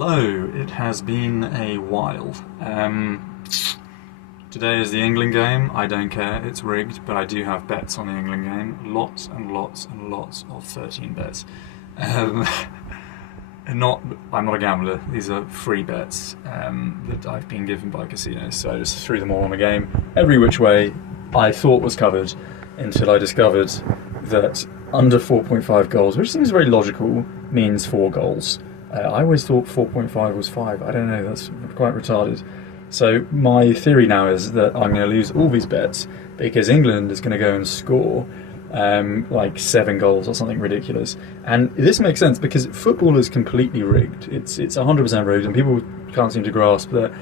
Hello, it has been a while. Today is the England game. I don't care, it's rigged, but I do have bets on the England game. Lots and lots and lots of 13 bets. Um, I'm not a gambler, these are free bets that I've been given by casinos, so I just threw them all on the game. Every which way I thought was covered until I discovered that under 4.5 goals, which seems very logical, means 4 goals. I always thought 4.5 was 5. I don't know, that's quite retarded. So my theory now is that I'm going to lose all these bets because England is going to go and score like 7 goals or something ridiculous. And this makes sense because football is completely rigged. It's 100% rigged, and people can't seem to grasp that,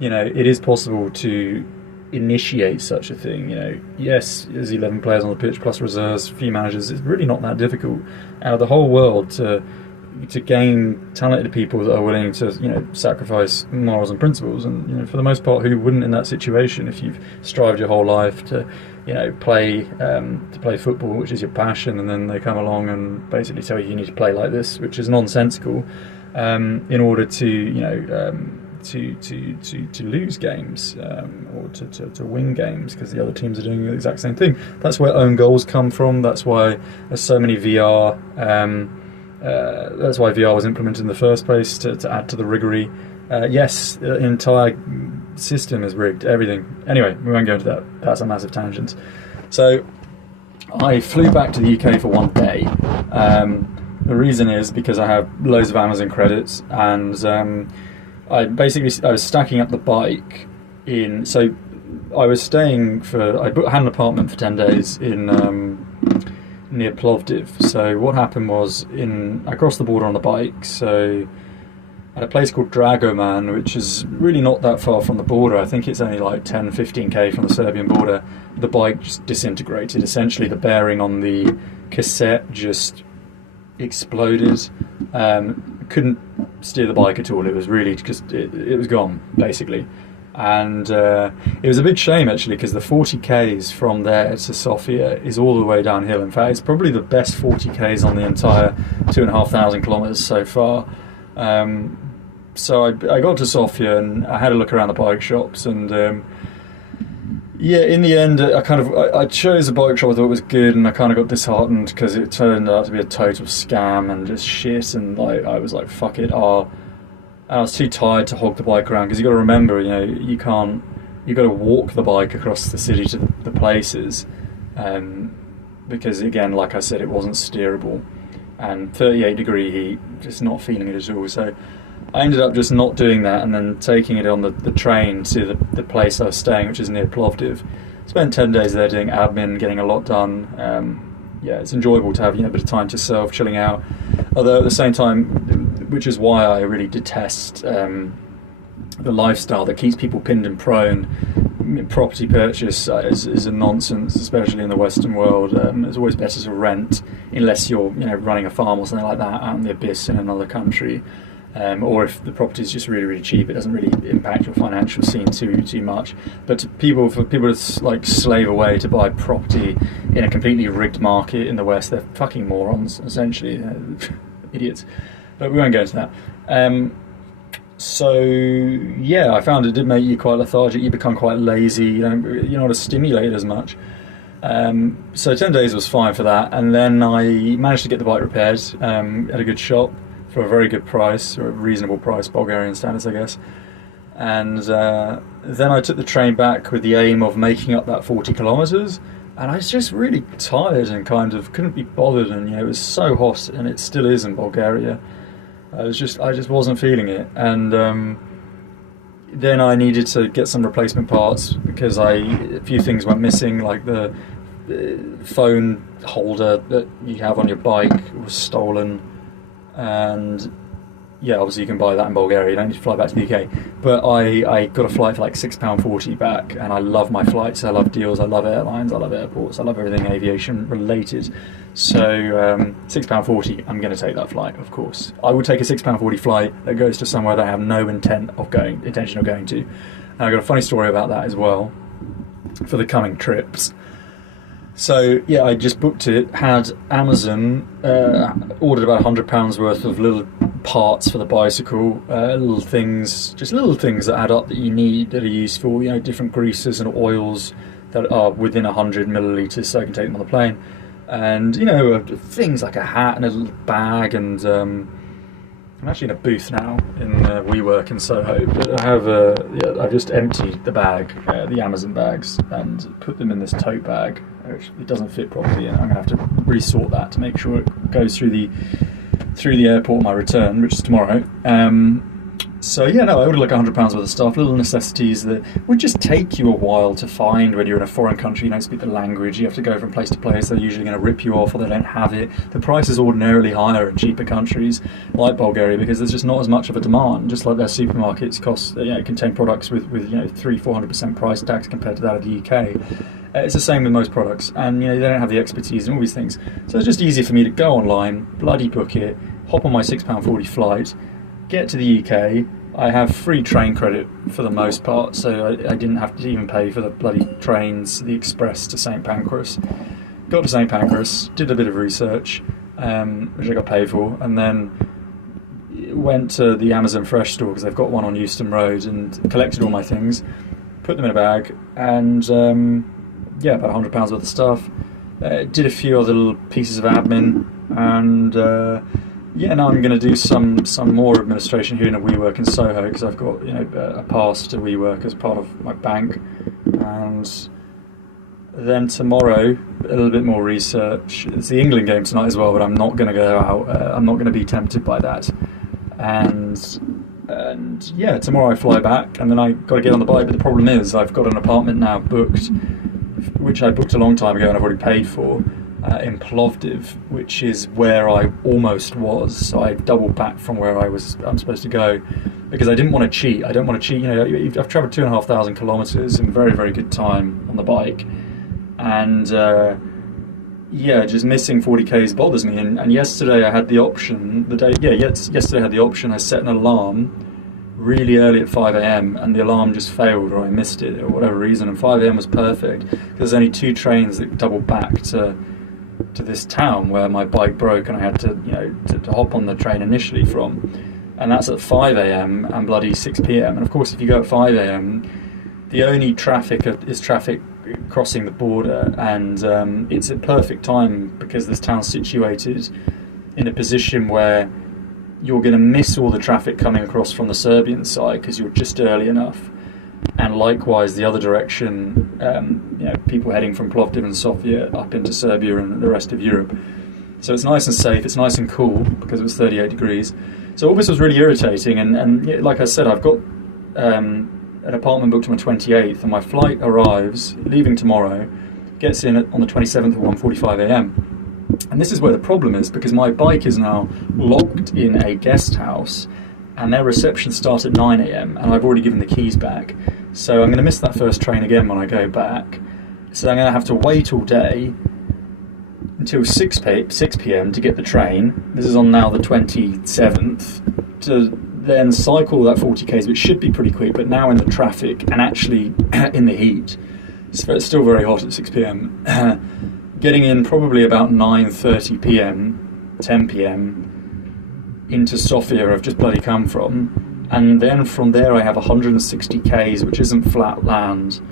it is possible to initiate such a thing. Yes, there's 11 players on the pitch plus reserves, few managers. It's really not that difficult out of the whole world to gain talented people that are willing to sacrifice morals and principles, and for the most part, who wouldn't in that situation if you've strived your whole life to play football, which is your passion, and then they come along and basically tell you need to play like this, which is nonsensical, in order to lose games, or to win games, because the other teams are doing the exact same thing. That's where own goals come from. That's why there's so many VR. That's why VR was implemented in the first place, to add to the riggery. Yes, the entire system is rigged, everything. Anyway, we won't go into that. That's a massive tangent. So I flew back to the UK for one day. The reason is because I have loads of Amazon credits, and I was stacking up the bike so I was staying I had an apartment for 10 days in near Plovdiv. So what happened was, I crossed the border on the bike, so at a place called Dragoman, which is really not that far from the border. I think it's only like 10-15k from the Serbian border. The bike just disintegrated. Essentially, the bearing on the cassette just exploded. Couldn't steer the bike at all. It was really just, it was gone, basically. And it was a big shame, actually, because the 40k's from there to Sofia is all the way downhill. In fact, it's probably the best 40k's on the entire 2,500 kilometers so far. So I got to Sofia and I had a look around the bike shops, and in the end, I chose a bike shop I thought was good, and I kind of got disheartened because it turned out to be a total scam and just shit. And I was like, fuck it. I was too tired to hog the bike around, because you got to remember, you got to walk the bike across the city to the places, because again, like I said, it wasn't steerable, and 38-degree heat, just not feeling it at all. So I ended up just not doing that, and then taking it on the train to the place I was staying, which is near Plovdiv. Spent 10 days there doing admin, getting a lot done. It's enjoyable to have a bit of time to yourself, chilling out. Although at the same time, which is why I really detest the lifestyle that keeps people pinned and prone. Property purchase is a nonsense, especially in the Western world. It's always better to rent, unless you're running a farm or something like that out in the abyss in another country. Or if the property is just really, really cheap, it doesn't really impact your financial scene too much. But for people to like slave away to buy property in a completely rigged market in the West, they're fucking morons, essentially. Idiots. But we won't go into that. I found it did make you quite lethargic. You become quite lazy. You're not as stimulated as much. So 10 days was fine for that, and then I managed to get the bike repaired at a good shop for a very good price, or a reasonable price, Bulgarian standards, I guess. And then I took the train back with the aim of making up that 40 kilometres, and I was just really tired and kind of couldn't be bothered, and it was so hot, and it still is in Bulgaria. I just wasn't feeling it, and then I needed to get some replacement parts because a few things went missing, like the phone holder that you have on your bike was stolen, and obviously you can buy that in Bulgaria, you don't need to fly back to the UK. But I got a flight for like £6.40 back, and I love my flights, I love deals, I love airlines, I love airports, I love everything aviation related. So £6.40, I'm going to take that flight, of course. I would take a £6.40 flight that goes to somewhere that I have no intention of going to. And I've got a funny story about that as well for the coming trips. So yeah, I just booked it, had Amazon, ordered about £100 worth of little parts for the bicycle, little things that add up that you need, that are useful, different greases and oils that are within 100 millilitres so I can take them on the plane. And, things like a hat and a little bag, and I'm actually in a booth now in WeWork in Soho, but I've just emptied the bag, the Amazon bags, and put them in this tote bag. It doesn't fit properly, and I'm going to have to resort that to make sure it goes through the airport on my return, which is tomorrow. I ordered like £100 worth of stuff, little necessities that would just take you a while to find when you're in a foreign country. You don't speak the language, you have to go from place to place. They're usually going to rip you off, or they don't have it. The price is ordinarily higher in cheaper countries like Bulgaria because there's just not as much of a demand. Just like their supermarkets contain products with 300-400% price tax compared to that of the UK. It's the same with most products, and they don't have the expertise and all these things. So it's just easier for me to go online, bloody book it, hop on my £6.40 flight, get to the UK. I have free train credit for the most part, so I didn't have to even pay for the bloody trains, the express to St Pancras. Got to St Pancras, did a bit of research, which I got paid for, and then went to the Amazon Fresh store because they've got one on Euston Road, and collected all my things, put them in a bag, and about £100 worth of stuff. Did a few other little pieces of admin, and now I'm going to do some more administration here in a WeWork in Soho because I've got a pass to WeWork as part of my bank, and then tomorrow a little bit more research. It's the England game tonight as well, but I'm not going to go out. I'm not going to be tempted by that, and tomorrow I fly back, and then I got to get on the bike. But the problem is I've got an apartment now booked, which I booked a long time ago and I've already paid for, in Plovdiv, which is where I almost was. So I doubled back from where I'm supposed to go because I didn't want to cheat. I don't want to cheat. I've travelled 2,500 kilometres in very, very good time on the bike, and just missing 40k's bothers me. And yesterday I had the option. Yesterday I had the option. I set an alarm really early at 5 a.m. and the alarm just failed, or I missed it, or whatever reason, and 5 a.m. was perfect. There's only 2 trains that doubled back to this town where my bike broke, and I had to hop on the train initially from, and that's at 5 a.m. and bloody 6 p.m. And of course if you go at 5 a.m. the only traffic is traffic crossing the border, and it's a perfect time because this town's situated in a position where you're going to miss all the traffic coming across from the Serbian side because you're just early enough, and likewise the other direction, people heading from Plovdiv and Sofia up into Serbia and the rest of Europe. So it's nice and safe, it's nice and cool because it was 38 degrees. So all this was really irritating, and like I said, I've got an apartment booked on the 28th, and my flight arrives, leaving tomorrow, gets in on the 27th at 1:45 a.m. And this is where the problem is, because my bike is now locked in a guest house and their reception starts at 9 a.m. and I've already given the keys back. So I'm going to miss that first train again when I go back. So I'm going to have to wait all day until 6 p.m. to get the train. This is on now the 27th, to then cycle that 40k's, which should be pretty quick, but now in the traffic and actually in the heat. So it's still very hot at 6 p.m. Getting in probably about 9:30 p.m, 10 p.m, into Sofia I've just bloody come from, and then from there I have 160k's, which isn't flat land.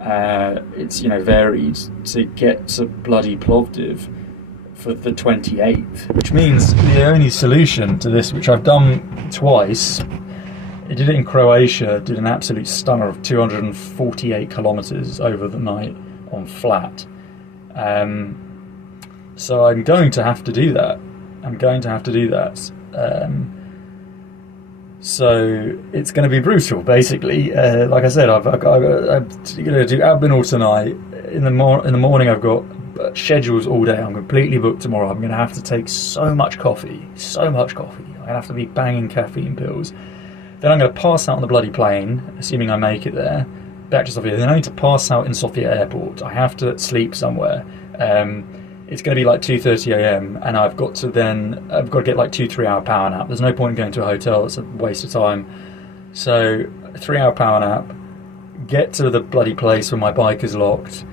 It's varied to get to bloody Plovdiv for the 28th, which means the only solution to this, which I've done twice, I did it in Croatia, did an absolute stunner of 248 kilometres over the night on flat. So I'm going to have to do that. So it's going to be brutal, basically. Like I said, I'm going to do admin all tonight. In the morning, I've got schedules all day. I'm completely booked tomorrow. I'm going to have to take so much coffee. I'm going to have to be banging caffeine pills. Then I'm going to pass out on the bloody plane, assuming I make it there, back to Sofia. Then I need to pass out in Sofia airport. I have to sleep somewhere. It's going to be like 2:30 a.m. and I've got to get like 2-3 hour power nap. There's no point in going to a hotel, it's a waste of time. So 3 hour power nap, get to the bloody place where my bike is locked,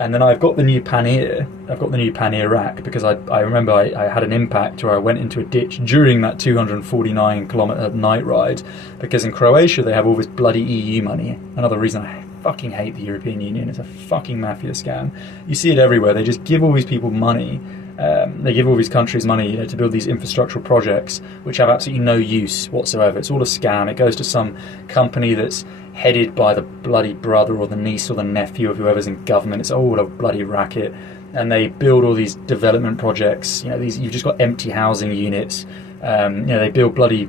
And then I've got the new Panir. I've got the new Panir rack because I remember I had an impact where I went into a ditch during that 249-kilometer night ride, because in Croatia they have all this bloody EU money. Another reason I fucking hate the European Union. It's a fucking mafia scam. You see it everywhere. They just give all these people money. They give all these countries money, to build these infrastructural projects which have absolutely no use whatsoever. It's all a scam. It goes to some company that's headed by the bloody brother or the niece or the nephew of whoever's in government. It's all a bloody racket. And they build all these development projects. You've just got empty housing units. They build bloody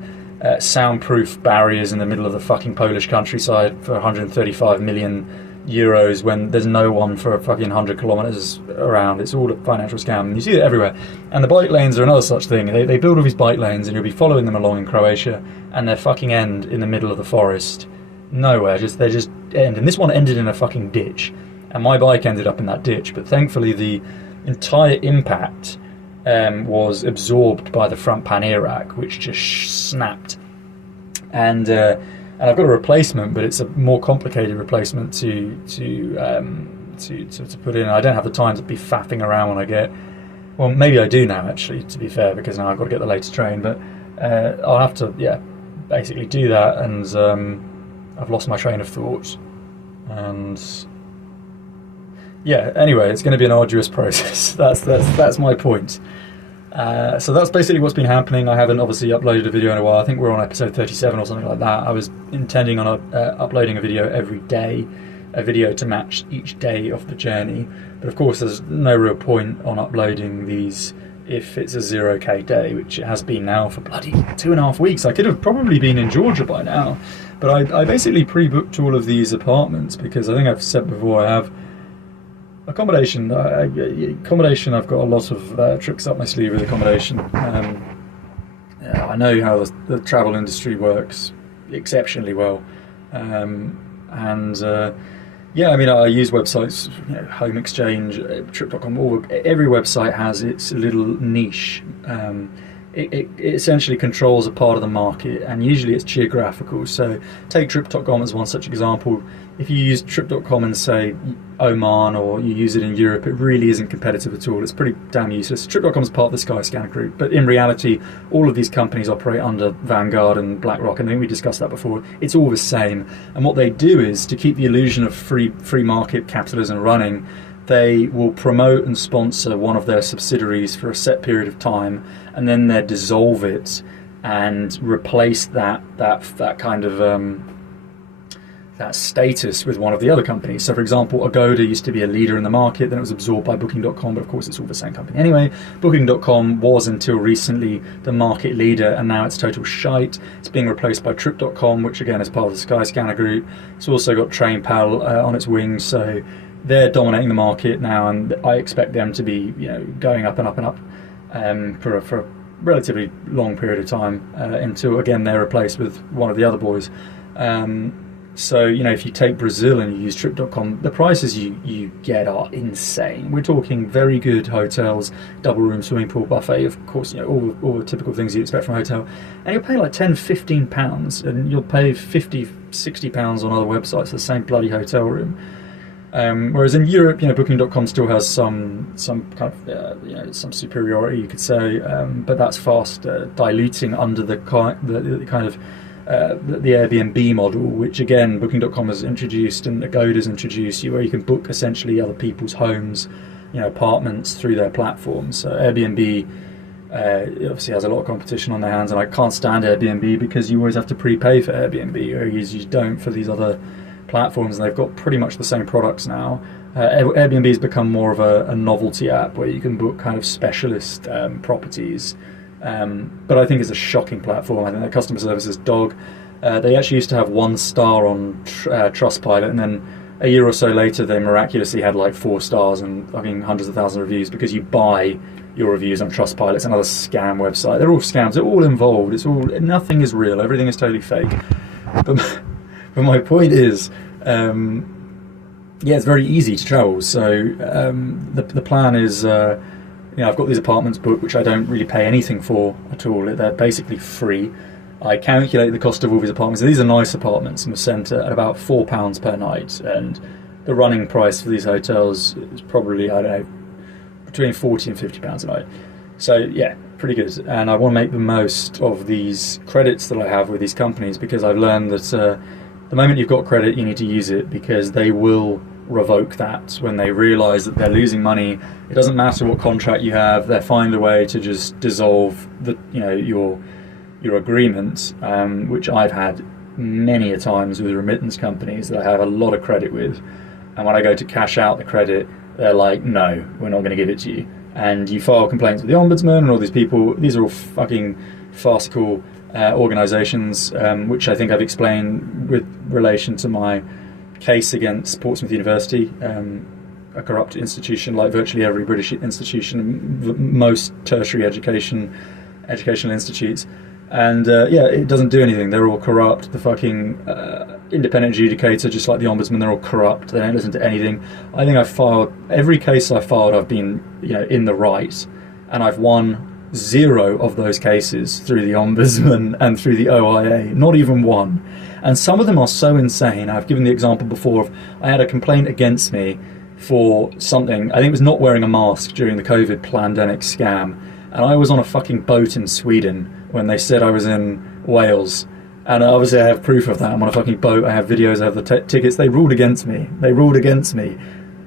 soundproof barriers in the middle of the fucking Polish countryside for 135 million euros when there's no one for a fucking 100 kilometers around. It's all a financial scam, and you see it everywhere. And the bike lanes are another such thing. They build all these bike lanes, and you'll be following them along in Croatia, and they fucking end in the middle of the forest, nowhere. They just end. And this one ended in a fucking ditch, and my bike ended up in that ditch. But thankfully, the entire impact was absorbed by the front Panir rack, which just snapped. And I've got a replacement, but it's a more complicated replacement to put in. I don't have the time to be faffing around when I get. Well, maybe I do now, actually, to be fair, because now I've got to get the latest train. But I'll have to, basically do that. And I've lost my train of thought. And anyway, it's going to be an arduous process. That's my point. So that's basically what's been happening. I haven't obviously uploaded a video in a while. I think we're on episode 37 or something like that. I was intending on uploading a video every day, a video to match each day of the journey. But of course, there's no real point on uploading these if it's a 0k day, which it has been now for bloody 2.5 weeks. I could have probably been in Georgia by now. But I basically pre-booked all of these apartments because I think I've said before, I have accommodation. I've got a lot of tricks up my sleeve with accommodation. I know how the travel industry works exceptionally well, I use websites, Home Exchange, Trip.com. Every website has its little niche. It essentially controls a part of the market, and usually it's geographical. So take Trip.com as one such example. If you use Trip.com in, say, Oman, or you use it in Europe, it really isn't competitive at all. It's pretty damn useless. Trip.com is part of the Skyscanner group, but in reality, all of these companies operate under Vanguard and BlackRock, and I think we discussed that before. It's all the same, and what they do is, to keep the illusion of free market capitalism running, they will promote and sponsor one of their subsidiaries for a set period of time, and then they dissolve it and replace that kind of that status with one of the other companies. So for example, Agoda used to be a leader in the market, then it was absorbed by Booking.com, but of course it's all the same company. Anyway, Booking.com was until recently the market leader, and now it's total shite. It's being replaced by Trip.com, which again is part of the Skyscanner group. It's also got TrainPal on its wings, so they're dominating the market now, and I expect them to be going up and up and up for a relatively long period of time until again they're replaced with one of the other boys. So if you take Brazil and you use Trip.com, the prices you get are insane. We're talking very good hotels, double room, swimming pool, buffet, of course, all the typical things you expect from a hotel, and you'll pay like £10-15, and you'll pay £50-60 on other websites for the same bloody hotel room. Whereas in Europe, Booking.com still has some kind of some superiority, you could say, but that's fast diluting under the kind of the Airbnb model, which again Booking.com has introduced and Agoda's introduced, where you can book essentially other people's homes, apartments through their platforms. So Airbnb obviously has a lot of competition on their hands, and I can't stand Airbnb because you always have to prepay for Airbnb, or you don't for these other platforms, and they've got pretty much the same products now. Airbnb has become more of a novelty app where you can book kind of specialist properties. But I think it's a shocking platform. I think their customer service is dog. They actually used to have 1 star on Trustpilot, and then a year or so later they miraculously had like 4 stars and hundreds of thousands of reviews, because you buy your reviews on Trustpilot. It's another scam website. They're all scams. They're all involved. Nothing is real. Everything is totally fake. But my point is, it's very easy to travel. So the plan is, I've got these apartments booked, which I don't really pay anything for at all. They're basically free. I calculate the cost of all these apartments. And these are nice apartments in the centre at about £4 per night. And the running price for these hotels is probably, I don't know, between £40 and £50 a night. So yeah, pretty good. And I want to make the most of these credits that I have with these companies, because I've learned that the moment you've got credit, you need to use it, because they will revoke that when they realise that they're losing money. It doesn't matter what contract you have; they find a way to just dissolve your agreement, which I've had many a times with remittance companies that I have a lot of credit with. And when I go to cash out the credit, they're like, "No, we're not going to give it to you." And you file complaints with the ombudsman and all these people. These are all fucking farcical organisations, which I think I've explained with relation to my case against Portsmouth University, a corrupt institution like virtually every British institution, most tertiary educational institutes. And it doesn't do anything. They're all corrupt. The fucking independent adjudicator, just like the ombudsman, they're all corrupt. They don't listen to anything. I think every case I filed, I've been in the right, and I've won 0 of those cases through the ombudsman and through the OIA, not even one. And some of them are so insane. I've given the example before of, I had a complaint against me for something, I think it was not wearing a mask during the COVID pandemic scam, and I was on a fucking boat in Sweden when they said I was in Wales, and obviously I have proof of that. I'm on a fucking boat, I have videos, I have the tickets. They ruled against me.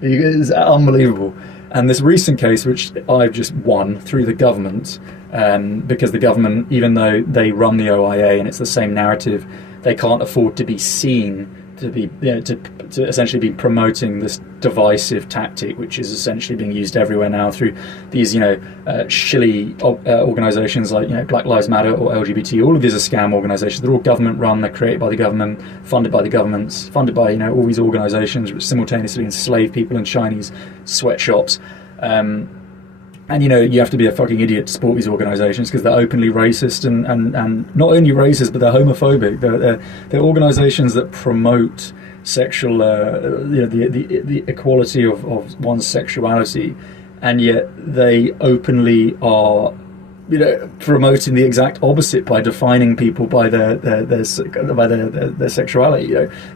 It's unbelievable. And this recent case, which I've just won through the government, because the government, even though they run the OIA and it's the same narrative, they can't afford to be seen to be to essentially be promoting this divisive tactic, which is essentially being used everywhere now through these shilly organisations like Black Lives Matter or LGBT. All of these are scam organisations. They're all government run. They're created by the government, funded by the governments, funded by all these organisations which simultaneously enslave people in Chinese sweatshops. And you have to be a fucking idiot to support these organisations, because they're openly racist and not only racist, but they're homophobic. They're organisations that promote sexual, the equality of one's sexuality, and yet they openly are, promoting the exact opposite by defining people by their sexuality.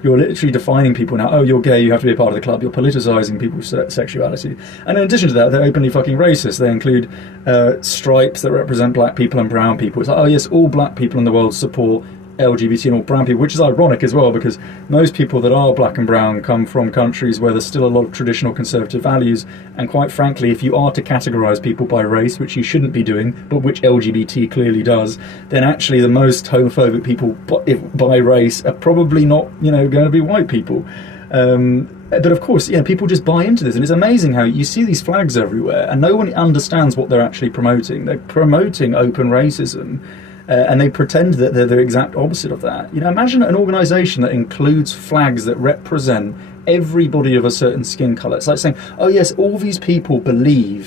You're literally defining people now. Oh, you're gay, you have to be a part of the club. You're politicizing people's sexuality. And in addition to that, they're openly fucking racist. They include stripes that represent black people and brown people. It's like, oh yes, all black people in the world support LGBT and all brown people, which is ironic as well, because most people that are black and brown come from countries where there's still a lot of traditional conservative values. And quite frankly, if you are to categorize people by race, which you shouldn't be doing, but which LGBT clearly does, then actually the most homophobic people by race are probably not going to be white people. But of course, people just buy into this, and it's amazing how you see these flags everywhere and no one understands what they're actually promoting. They're promoting open racism. And they pretend that they're the exact opposite of that. Imagine an organisation that includes flags that represent everybody of a certain skin colour. It's like saying, oh yes, all these people drink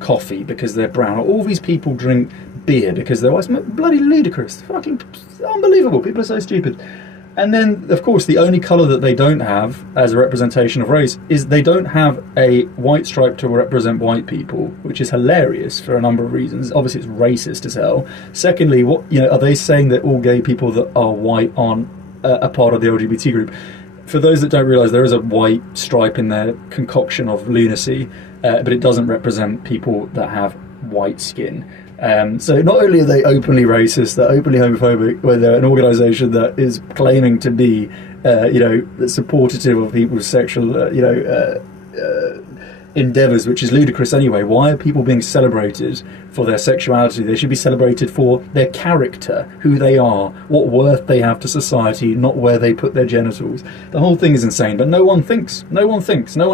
coffee because they're brown, or all these people drink beer because they're white. It's bloody ludicrous. Fucking unbelievable. People are so stupid. And then, of course, the only colour that they don't have as a representation of race is they don't have a white stripe to represent white people, which is hilarious for a number of reasons. Obviously, it's racist as hell. Secondly, are they saying that all gay people that are white aren't a part of the LGBT group? For those that don't realise, there is a white stripe in their concoction of lunacy, but it doesn't represent people that have white skin. So not only are they openly racist, they're openly homophobic, where they're an organisation that is claiming to be, supportive of people's sexual, endeavours, which is ludicrous anyway. Why are people being celebrated for their sexuality? They should be celebrated for their character, who they are, what worth they have to society, not where they put their genitals. The whole thing is insane, but no one thinks. No one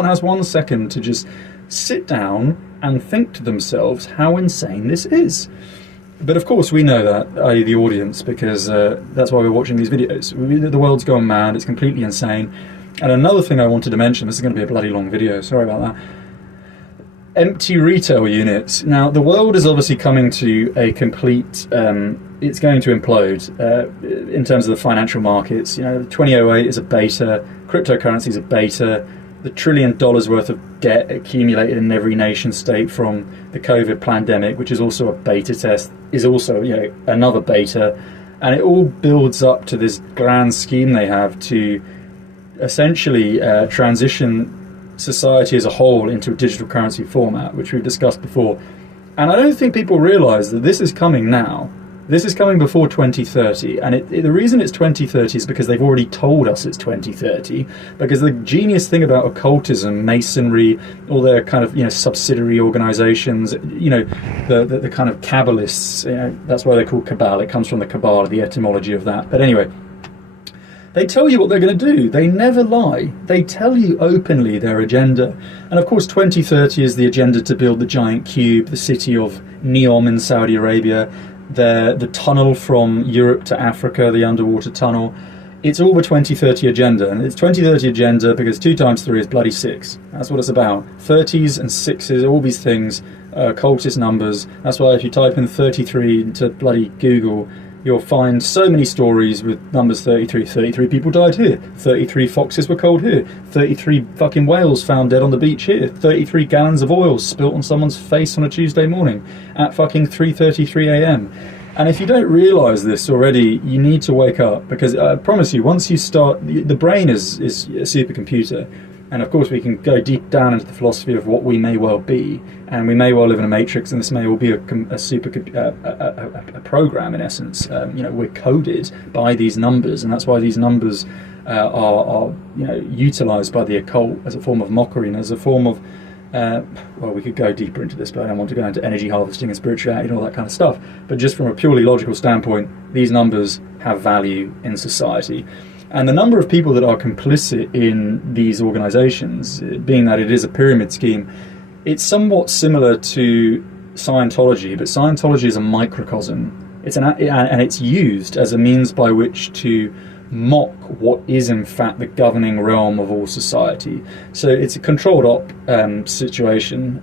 has 1 second to just sit down and think to themselves how insane this is. But of course we know that, i.e. the audience, because that's why we're watching these videos. The world's gone mad, it's completely insane. And another thing I wanted to mention, this is going to be a bloody long video, sorry about that. Empty retail units. Now, the world is obviously coming to a complete, it's going to implode in terms of the financial markets. 2008 is a beta, cryptocurrency is a beta, the $1 trillion worth of debt accumulated in every nation state from the COVID pandemic, which is also a beta test, is also another beta, and it all builds up to this grand scheme they have to essentially transition society as a whole into a digital currency format, which we've discussed before. And I don't think people realise that this is coming now. This is coming before 2030, and the reason it's 2030 is because they've already told us it's 2030, because the genius thing about occultism, masonry, all their kind of, subsidiary organisations, the kind of Kabbalists, that's why they're called Cabal. It comes from the Kabbalah, the etymology of that. But anyway, they tell you what they're going to do. They never lie. They tell you openly their agenda. And of course, 2030 is the agenda to build the giant cube, the city of Neom in Saudi Arabia, the tunnel from Europe to Africa, the underwater tunnel. It's all the 2030 agenda. And it's 2030 agenda because 2 times 3 is bloody 6. That's what it's about. 30s and 6s, all these things, cultist numbers. That's why if you type in 33 into bloody Google, you'll find so many stories with numbers 33. 33 people died here. 33 foxes were killed here. 33 fucking whales found dead on the beach here. 33 gallons of oil spilt on someone's face on a Tuesday morning at fucking 3:33 a.m. And if you don't realise this already, you need to wake up, because I promise you, once you start, the brain is a supercomputer. And of course, we can go deep down into the philosophy of what we may well be, and we may well live in a matrix, and this may all be a program in essence. We're coded by these numbers, and that's why these numbers are utilised by the occult as a form of mockery and as a form of we could go deeper into this, but I don't want to go into energy harvesting and spirituality and all that kind of stuff. But just from a purely logical standpoint, these numbers have value in society. And the number of people that are complicit in these organisations, being that it is a pyramid scheme, it's somewhat similar to Scientology, but Scientology is a microcosm. And it's used as a means by which to mock what is in fact the governing realm of all society. So it's a controlled op situation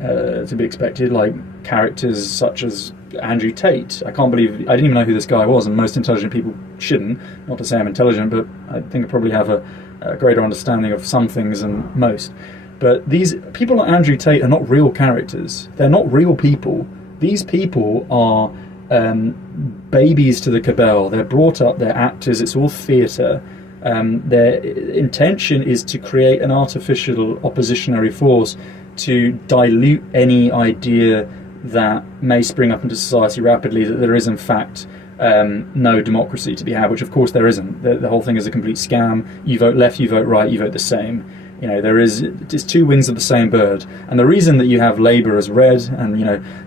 to be expected, like characters such as Andrew Tate. I didn't even know who this guy was, and most intelligent people shouldn't. Not to say I'm intelligent, but I think I probably have a greater understanding of some things than most. But these people like Andrew Tate are not real characters. They're not real people. These people are babies to the cabal. They're brought up, they're actors, it's all theatre. Their intention is to create an artificial oppositionary force to dilute any idea that may spring up into society rapidly, that there is in fact no democracy to be had, which of course there isn't. The whole thing is a complete scam. You vote left, you vote right, you vote the same. It's 2 wings of the same bird. And the reason that you have Labour as red, and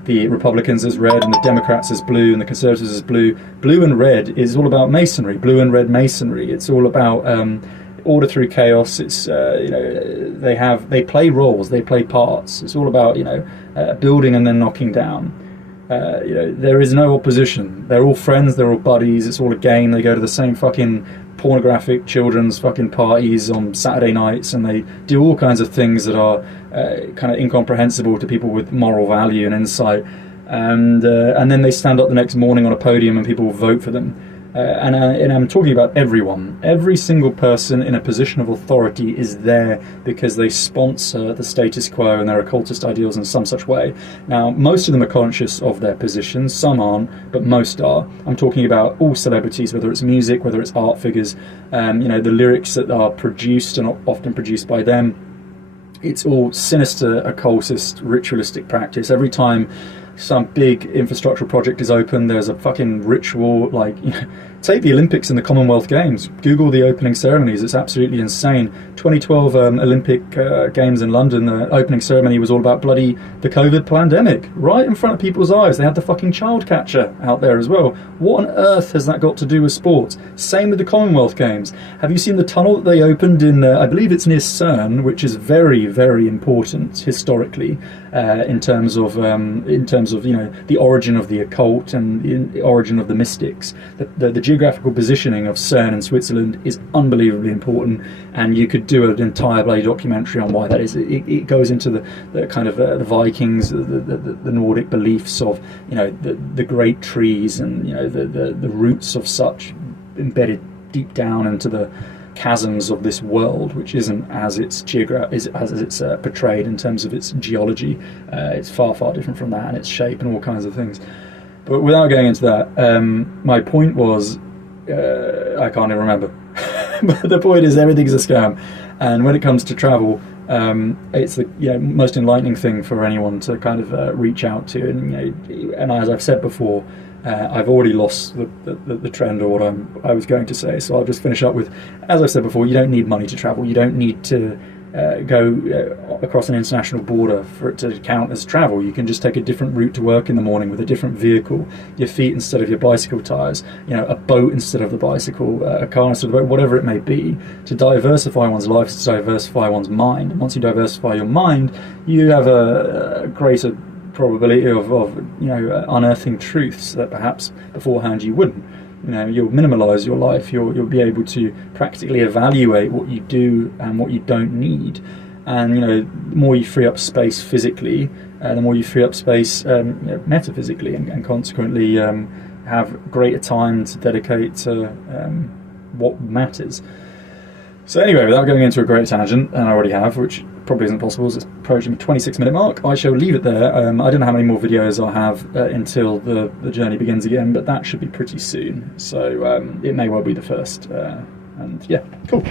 the Republicans as red, and the Democrats as blue, and the Conservatives as blue and red is all about masonry, blue and red masonry. It's all about order through chaos. It's they play roles, they play parts. It's all about building and then knocking down. There is no opposition. They're all friends, they're all buddies. It's all a game. They go to the same fucking pornographic children's fucking parties on Saturday nights, and they do all kinds of things that are kind of incomprehensible to people with moral value and insight. And then they stand up the next morning on a podium and people vote for them. And I'm talking about everyone. Every single person in a position of authority is there because they sponsor the status quo and their occultist ideals in some such way. Now, most of them are conscious of their positions. Some aren't, but most are. I'm talking about all celebrities, whether it's music, whether it's art figures, the lyrics that are produced and often produced by them. It's all sinister, occultist, ritualistic practice. Every time some big infrastructural project is open, there's a fucking ritual. Take the Olympics and the Commonwealth Games. Google the opening ceremonies. It's absolutely insane. 2012 Olympic Games in London, the opening ceremony was all about bloody the COVID pandemic. Right in front of people's eyes. They had the fucking child catcher out there as well. What on earth has that got to do with sports? Same with the Commonwealth Games. Have you seen the tunnel that they opened in, I believe it's near CERN, which is very, very important historically in terms of the origin of the occult and the origin of the mystics. The geographical positioning of CERN in Switzerland is unbelievably important, and you could do an entire bloody documentary on why that is. It goes into the kind of the Vikings, the Nordic beliefs of the great trees and the roots of such embedded deep down into the chasms of this world, which isn't as it's portrayed in terms of its geology. It's far, far different from that, and its shape and all kinds of things. But without going into that, my point was, I can't even remember. But the point is, everything's a scam, and when it comes to travel, it's the most enlightening thing for anyone to kind of reach out to. And as I've said before, I've already lost the trend or what I was going to say. So I'll just finish up with, as I've said before, you don't need money to travel. You don't need to go across an international border for it to count as travel. You can just take a different route to work in the morning with a different vehicle, your feet instead of your bicycle tires, a boat instead of the bicycle, a car instead of the boat, whatever it may be, to diversify one's life, to diversify one's mind. And once you diversify your mind, you have a greater probability of unearthing truths that perhaps beforehand you wouldn't. You'll minimalize your life. You'll be able to practically evaluate what you do and what you don't need. And the more you free up space physically, the more you free up space metaphysically, and consequently have greater time to dedicate to what matters. So anyway, without going into a great tangent, and I already have, which probably isn't possible, as it's approaching the 26-minute mark, I shall leave it there. I don't know how many more videos I'll have until the journey begins again, but that should be pretty soon. So it may well be the first. And yeah, cool.